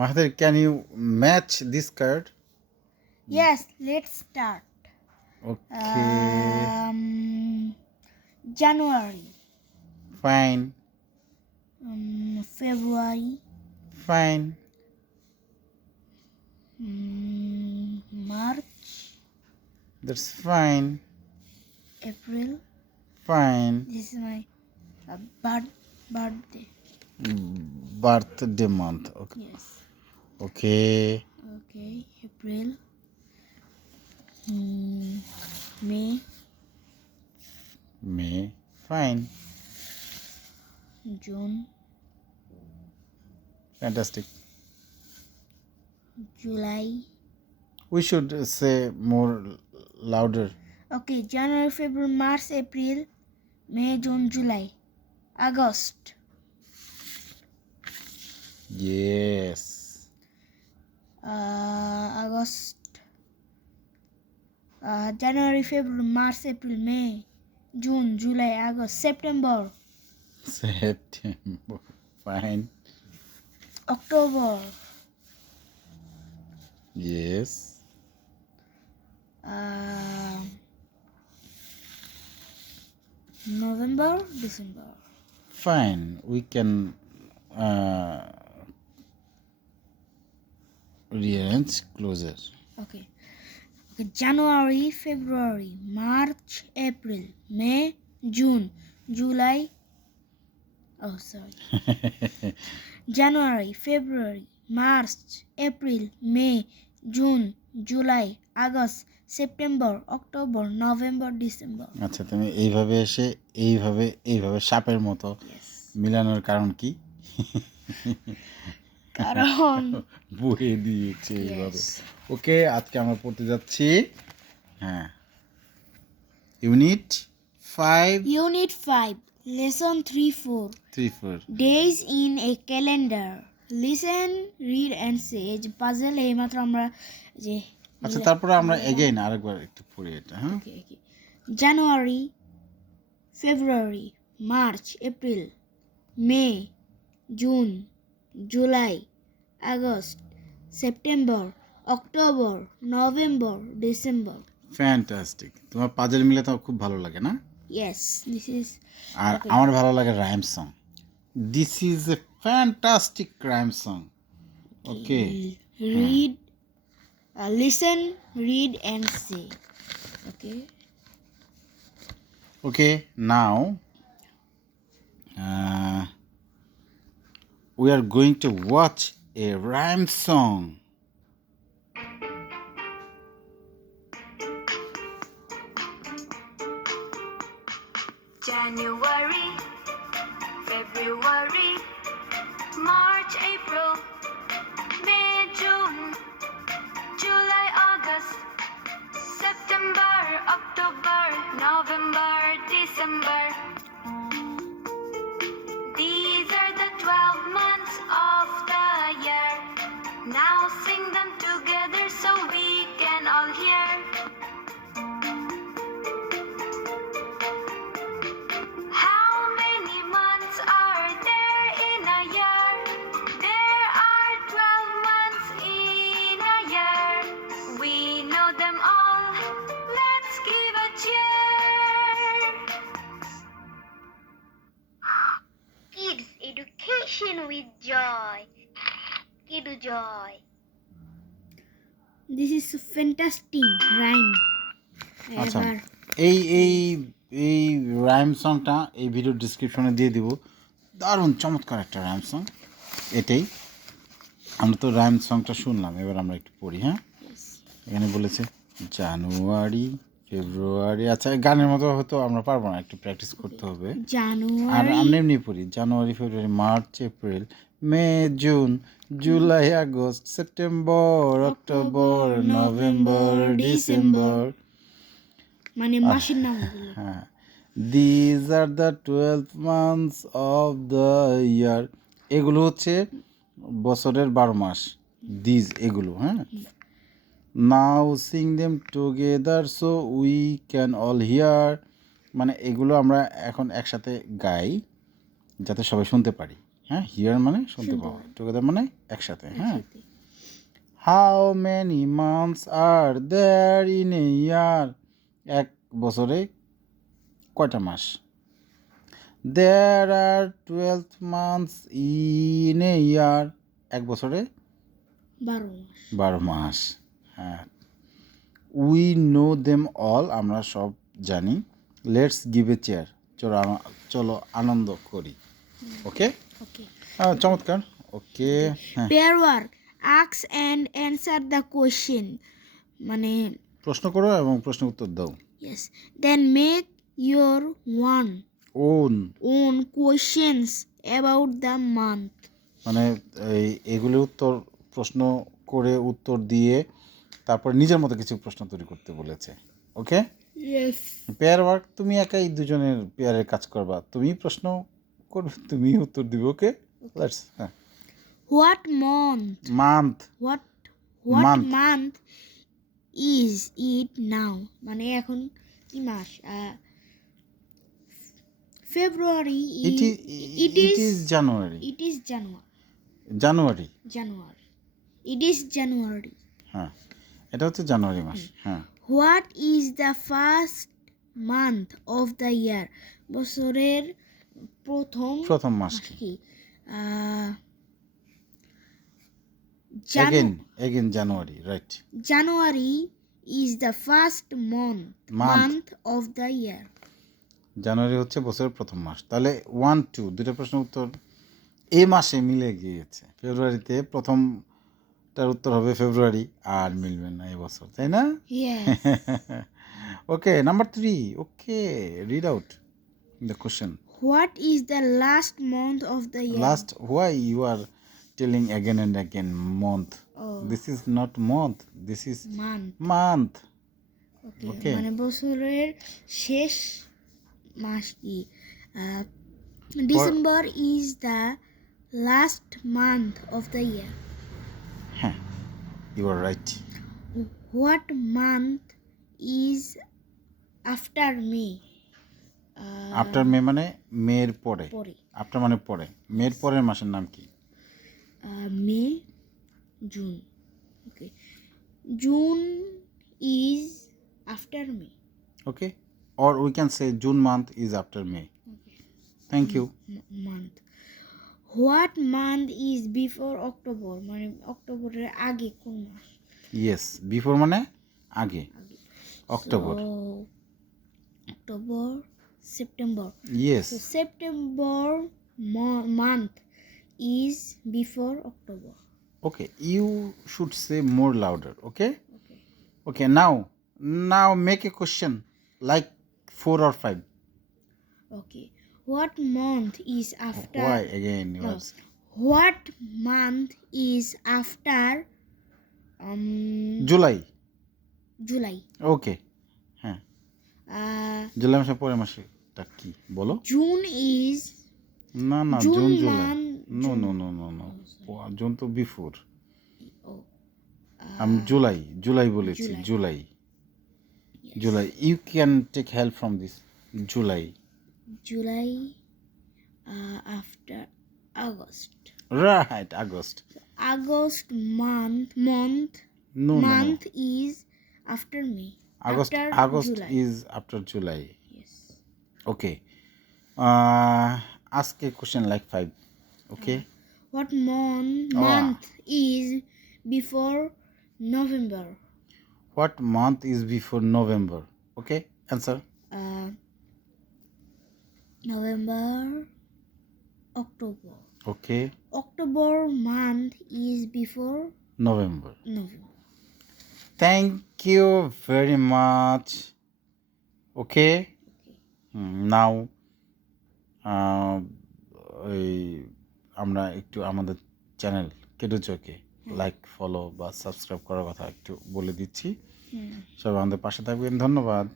Mahathir, can you match this card? Yes, let's start. Okay. Um, January, Fine. um, February, Fine. um, March, That's fine. April. Fine. This is my uh, birth birthday. Birthday month. Okay. Yes. Okay. Okay, April, mm, May, May. Fine. June, Fantastic. July. We should say more louder. Okay, January, February, March, April, May, June, July, August, Yes. Uh, August, uh, January, February, March, April, May, June, July, August, September. September. Fine. October. Yes. Uh, November, December. Fine. We can. Rearrange closer. Okay. okay. January, February, March, April, May, June, July. Oh, sorry. January, February, March, April, May, June, July, August, September, October, November, December. আচ্ছা তুমি এইভাবে এসে এইভাবে এইভাবে সাপের মতো. মিলানোর কারণ কি কারণ বয়ে দিয়েছে ওকে আজকে আমরা পড়তে যাচ্ছি হ্যাঁ unit five unit five lesson three four three four days in calendar listen read and says puzzle এইমাত্র আমরা যে আচ্ছা তারপরে আমরা এগেইন আরেকবার একটু পড়ি এটা January February March April May June July August, September, October, November, December. Fantastic তোমার পাজেল মিলে তো খুব ভালো লাগে না Yes, this is আর আমার ভালো লাগে rhyme song this is a fantastic rhyme song okay read, uh, listen, read and say. Okay. Okay, now uh, we are going to watch a rhyme song. January, February, March, April, May, June, July, August, September, October, November, December. Education with joy. Kidu joy. This is fantastic rhyme. আচ্ছা এই এই এই rhyme সংটা এই video ডিসক্রিপশনে দিয়ে দিব দারুণ চমৎকার একটা রাইম সং এটাই আমরা তো রাইম সংটা শুনলাম এবার আমরা একটু পড়ি হ্যাঁ yes. এখানে বলেছে জানুয়ারি ফেব্রুয়ারি আচ্ছা গানের মতো হয়তো আমরা পারব না একটু প্র্যাকটিস করতে হবে। আর আমরা এমনি পড়ি January February March April May June July August September October November December. মানে মাসের নাম হ্যাঁ। These are the twelve months of the year এগুলো হচ্ছে বছরের বারো মাস। দিজ এগুলো হ্যাঁ। Now sing them together so we can all hear মানে এগুলো আমরা এখন একসাথে গাই যাতে সবাই শুনতে পারি। হ্যাঁ হিয়ার মানে শুনতে পাওয়া। টুগেদার মানে একসাথে হ্যাঁ। How many months are there in a year এক বছরে কয়টা মাস? There are twelve months in a year এক বছরে বারো মাস। বারো মাস। হ্যাঁ। উই নো দেম অল আমরা সব জানি। লেটস গিভ এ চেয়ার চলো চলো আনন্দ করি। ওকে চমৎকার। ওকে পেয়ার ওয়ার্ক আক্স অ্যান্ড অ্যান্সার দ্য কোয়েশ্চেন মানে প্রশ্ন করো এবং প্রশ্ন উত্তর দাও। Yes then make your one own own questions about the month মানে এগুলির উত্তর প্রশ্ন করে উত্তর দিয়ে তারপর নিজের মতো কিছু প্রশ্ন তৈরি করতে বলেছে। ওকে? পেয়ার ওয়ার্ক তুমি একাই দুজনের পেয়ারের কাজ করবা। তুমি প্রশ্ন করবে তুমি উত্তর দিবে ওকে? লেটস হ্যাঁ। What month month what what month is it now মানে এখন কি মাস? February it is it is January it is January January January it is January হ্যাঁ। এটা হচ্ছে জানুয়ারি মাস হ্যাঁ। What is the first month of the year বছরের প্রথম প্রথম মাস কি? January right January is the first month month of the year জানুয়ারি হচ্ছে বছরের প্রথম মাস। তাহলে ওয়ান টু দুটো প্রশ্ন উত্তর। এই মাসে মিলে গিয়েছে ফেব্রুয়ারিতে প্রথমটার উত্তর হবে ফেব্রুয়ারি আর মিলবে না এবছর তাই না? Okay number three okay read out the question what is the last month of the year last why you are telling again and again month. This is not month this is month okay. মানে বছরের শেষ মাস কি? December is the last month of the year হ্যাঁ you are right what month is after May after May মানে মেয়ের পরে পরে আফটার মানে পরে মেয়ের পরের মাসের নাম কি May June okay June is after May okay or we can say June month is after May. Thank you. Month What month is before October মানে অক্টোবরের আগে কোন মাস Yes, before মানে আগে October October September Yes, So September mo- month is before October. okay. You should say more louder. Okay. Okay. Okay. Now, now make a question like four or five. Okay. What month is after? Why again? No. are What month is after? Um, July. July. Okay. হ্যাঁ Uh, জুলাই মাসের পরের মাসেটা কি বলো June is না না June June July. No no no no no June তো before Oh. আমি জুলাই জুলাই বলেছি July. July. July you can take help from this July July. Uh, after August. Right August August month month no no month is after May. August after August July. Is after July Yes. Okay আজকে question like five okay What mon- Oh, ah. month is before November? What month is before November okay answer Uh, November, October. Okay October month is before November November. Thank you very much okay now ওই আমরা একটু আমাদের channel কেডোচকে like follow বা subscribe করার কথা একটু বলে দিচ্ছি। Hmm. সবাই আমাদের পাশে থাকবেন। ধন্যবাদ।